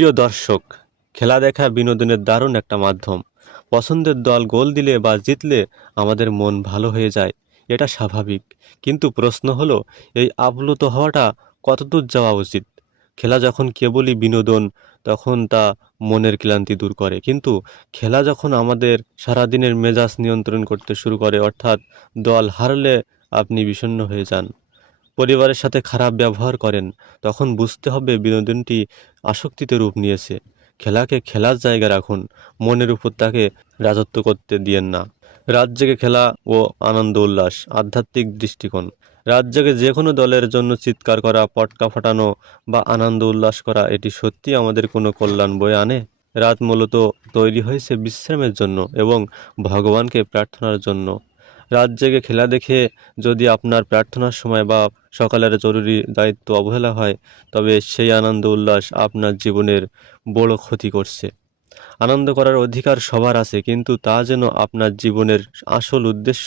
প্রিয় দর্শক, খেলা দেখা বিনোদনের দারুণ একটা মাধ্যম। পছন্দের দল গোল দিলে বা জিতলে আমাদের মন ভালো হয়ে যায়, এটা স্বাভাবিক। কিন্তু প্রশ্ন হলো, এই আপ্লুত হওয়াটা কতদূর যাওয়া উচিত? খেলা যখন কেবলই বিনোদন, তখন তা মনের ক্লান্তি দূর করে, কিন্তু খেলা যখন আমাদের সারাদিনের মেজাজ নিয়ন্ত্রণ করতে শুরু করে, অর্থাৎ দল হারলে আপনি বিষণ্ণ হয়ে যান, পরিবারের সাথে খারাপ ব্যবহার করেন, তখন বুঝতে হবে বিনোদনটি আসক্তিতে রূপ নিয়েছে। খেলাকে খেলার জায়গা রাখুন, মনের উপর তাকে রাজত্ব করতে দিয়েন না। রাত জেগে খেলা ও আনন্দ উল্লাস, আধ্যাত্মিক দৃষ্টিকোণ। রাত জেগে যে কোনো দলের জন্য চিৎকার করা, পটকা ফাটানো বা আনন্দ উল্লাস করা, এটি সত্যি আমাদের কোনো কল্যাণ বয়ে আনে? রাত মূলত তৈরি হয়েছে বিশ্রামের জন্য এবং ভগবানকে প্রার্থনার জন্য। রাত জেগে খেলা দেখে যদি আপনার প্রার্থনার সময় বা সকালের জরুরি দায়িত্ব অবহেলা হয়, তবে সেই আনন্দ উল্লাস আপনার জীবনের বড় ক্ষতি করছে। আনন্দ করার অধিকার সবার আছে, কিন্তু তা যেন আপনার জীবনের আসল উদ্দেশ্য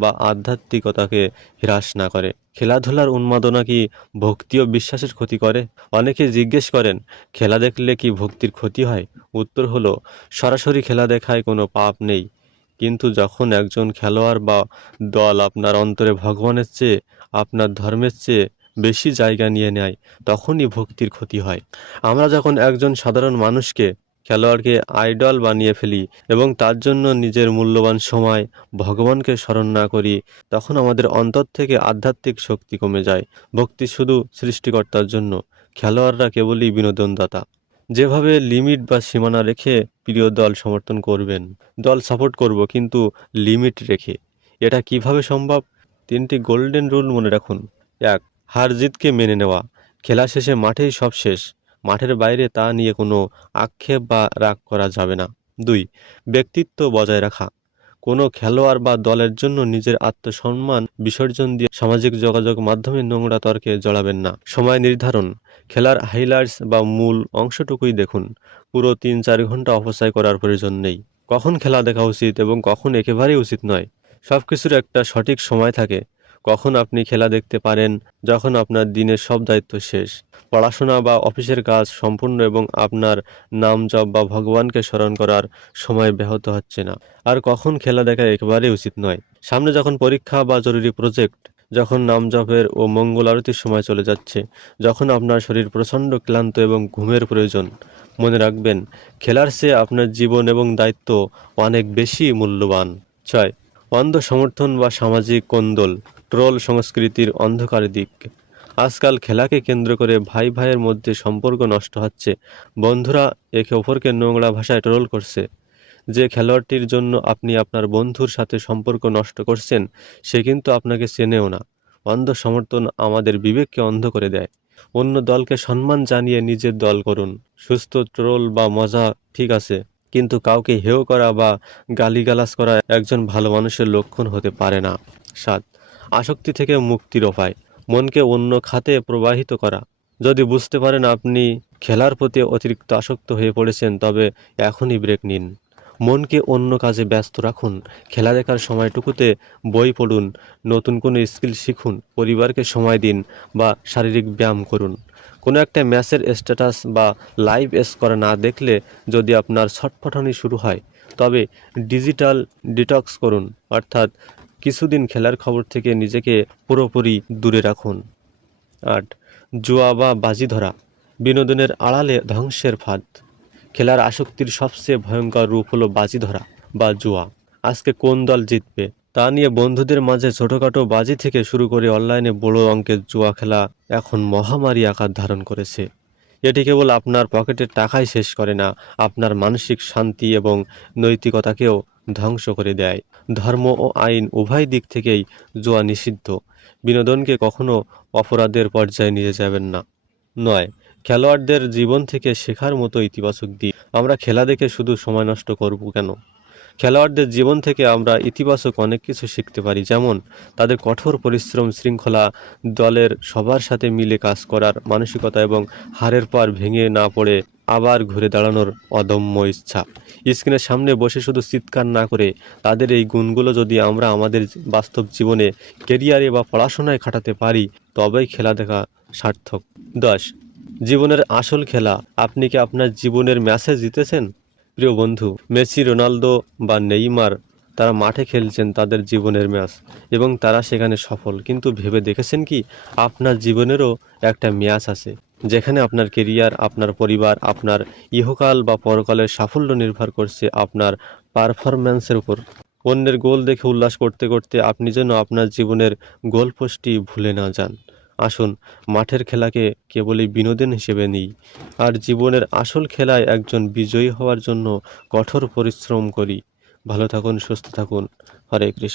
বা আধ্যাত্মিকতাকে হ্রাস না করে। খেলাধুলার উন্মাদনা কি ভক্তি ও বিশ্বাসের ক্ষতি করে? অনেকে জিজ্ঞেস করেন, খেলা দেখলে কি ভক্তির ক্ষতি হয়? উত্তর হলো, সরাসরি খেলা দেখায় কোনো পাপ নেই, কিন্তু যখন একজন খেলোয়াড় বা দল আপনার অন্তরে ভগবানের চেয়ে, আপনার ধর্মের চেয়ে বেশি জায়গা নিয়ে নেয়, তখনই ভক্তির ক্ষতি হয়। আমরা যখন একজন সাধারণ মানুষকে, খেলোয়াড়কে আইডল বানিয়ে ফেলি এবং তার জন্য নিজের মূল্যবান সময় ভগবানকে স্মরণ না করি, তখন আমাদের অন্তর থেকে আধ্যাত্মিক শক্তি কমে যায়। ভক্তি শুধু সৃষ্টিকর্তার জন্য, খেলোয়াড়রা কেবলই বিনোদনদাতা। যেভাবে লিমিট বা সীমানা রেখে প্রিয় দল সমর্থন করবেন। দল সাপোর্ট করব, কিন্তু লিমিট রেখে। এটা কিভাবে সম্ভব? 3টি গোল্ডেন রুল মনে রাখুন। 1. হার জিতকে মেনে নেওয়া। খেলা শেষে মাঠেই সব শেষ, মাঠের বাইরে তা নিয়ে কোনো আক্ষেপ বা রাগ করা যাবে না। 2. ব্যক্তিত্ব বজায় রাখা। কোনো খেলোয়াড় বা দলের জন্য নিজের আত্মসম্মান বিসর্জন দিয়ে সামাজিক যোগাযোগ মাধ্যমে নোংরা তর্কে জড়াবেন না। সময় নির্ধারণ। খেলার হাইলাইটস বা মূল অংশটুকুই দেখুন, পুরো 3-4 ঘন্টা অপচয় করার প্রয়োজন নেই। কখন খেলা দেখা উচিত এবং কখন একেবারেই উচিত নয়, সবকিছুর একটা সঠিক সময় থাকে। কখন আপনি খেলা দেখতে পারেন? যখন আপনার দিনের সব দায়িত্ব শেষ, পড়াশোনা বা অফিসের কাজ সম্পূর্ণ এবং আপনার নাম জপ বা ভগবানকে স্মরণ করার সময় ব্যাহত হচ্ছে না। আর কখন খেলা দেখা একেবারেই উচিত নয়? সামনে যখন পরীক্ষা বা জরুরি প্রজেক্ট, যখন নাম জপের ও মঙ্গল আরতির সময় চলে যাচ্ছে, যখন আপনার শরীর প্রচণ্ড ক্লান্ত এবং ঘুমের প্রয়োজন। মনে রাখবেন, খেলার চেয়ে আপনার জীবন এবং দায়িত্ব অনেক বেশি মূল্যবান। 6. অন্ধ সমর্থন বা সামাজিক কোন্দল, ট্রোল সংস্কৃতির অন্ধকার দিক। আজকাল খেলাকে কেন্দ্র করে ভাই ভাইয়ের মধ্যে সম্পর্ক নষ্ট হচ্ছে। বন্ধুরা একে অপরকে নোংরা ভাষায় ট্রোল করছে। যে খেলোয়াড়টির জন্য আপনি আপনার বন্ধুর সাথে সম্পর্ক নষ্ট করছেন, সে কিন্তু আপনাকে চেনেও না। অন্ধ সমর্থন আমাদের বিবেককে অন্ধ করে দেয়। অন্য দলকে সম্মান জানিয়ে নিজের দল করুন। সুস্থ ট্রোল বা মজা ঠিক আছে, কিন্তু কাউকে হেয় করা বা গালিগালাজ করা একজন ভালো মানুষের লক্ষণ হতে পারে না। 7. আসক্তি থেকে মুক্তির উপায়। মনকে অন্য খাতে প্রবাহিত করা। যদি বুঝতে পারেন আপনি খেলার প্রতি অতিরিক্ত আসক্ত হয়ে পড়েছেন, তবে এখনই ব্রেক নিন। মনকে অন্য কাজে ব্যস্ত রাখুন। খেলা দেখার সময়টুকুতে বই পড়ুন, নতুন কোনো স্কিল শিখুন, পরিবারকে সময় দিন বা শারীরিক ব্যায়াম করুন। কোনো একটা ম্যাচের স্ট্যাটাস বা লাইভ স্কোর না দেখলে যদি আপনার ছটফটানি শুরু হয়, তবে ডিজিটাল ডিটক্স করুন, অর্থাৎ কিছুদিন খেলার খবর থেকে নিজেকে পুরোপুরি দূরে রাখুন। 8. জুয়া বা বাজি ধরা, বিনোদনের আড়ালে ধ্বংসের ফাঁদ। খেলার আসক্তির সবচেয়ে ভয়ঙ্কর রূপ হলো বাজি ধরা বা জুয়া। আজকে কোন দল জিতবে তা নিয়ে বন্ধুদের মাঝে ছোটখাটো বাজি থেকে শুরু করে অনলাইনে বড় অঙ্কের জুয়া খেলা এখন মহামারী আকার ধারণ করেছে। এটি কেবল আপনার পকেটের টাকাই শেষ করে না, আপনার মানসিক শান্তি এবং নৈতিকতাকেও ধ্বংস করে দেয়। ধর্ম ও আইন উভয় দিক থেকেই জুয়া নিষিদ্ধ। বিনোদনকে কখনো অপরাধের পর্যায়ে নিয়ে যাবেন না। 9. খেলোয়াড়দের জীবন থেকে শেখার মতো ইতিবাচক দিক। আমরা খেলা দেখে শুধু সময় নষ্ট করব কেন? খেলোয়াড়দের জীবন থেকে আমরা ইতিবাচক অনেক কিছু শিখতে পারি, যেমন তাদের কঠোর পরিশ্রম, শৃঙ্খলা, দলের সবার সাথে মিলে কাজ করার মানসিকতা এবং হারের পর ভেঙে না পড়ে আবার ঘুরে দাঁড়ানোর অদম্য ইচ্ছা। স্ক্রিনের সামনে বসে শুধু চিৎকার না করে তাদের এই গুণগুলো যদি আমরা আমাদের বাস্তব জীবনে, কেরিয়ারে বা পড়াশোনায় খাটাতে পারি, তবেই খেলা দেখা সার্থক। 10. জীবনের আসল খেলা, আপনি কি আপনার জীবনের ম্যাচে জিতেছেন? প্রিয় বন্ধু, মেসি, রোনালদো বা নেইমার তারা মাঠে খেলছেন তাদের জীবনের ম্যাচ এবং তারা সেখানে সফল। কিন্তু ভেবে দেখেছেন কি আপনার জীবনেরও একটা ম্যাচ আছে, যেখানে আপনার কেরিয়ার, আপনার পরিবার, আপনার ইহকাল বা পরকালের সাফল্য নির্ভর করছে আপনার পারফরম্যান্সের উপর। অন্যের গোল দেখে উল্লাস করতে করতে আপনি যেন আপনার জীবনের গোলপোস্টটি ভুলে না যান। আসুন মাঠের খেলাকে কেবলই বিনোদন হিসেবে নিই, আর জীবনের আসল খেলায় একজন বিজয়ী হওয়ার জন্য কঠোর পরিশ্রম করি। ভালো থাকুন, সুস্থ থাকুন। হরে কৃষ্ণ।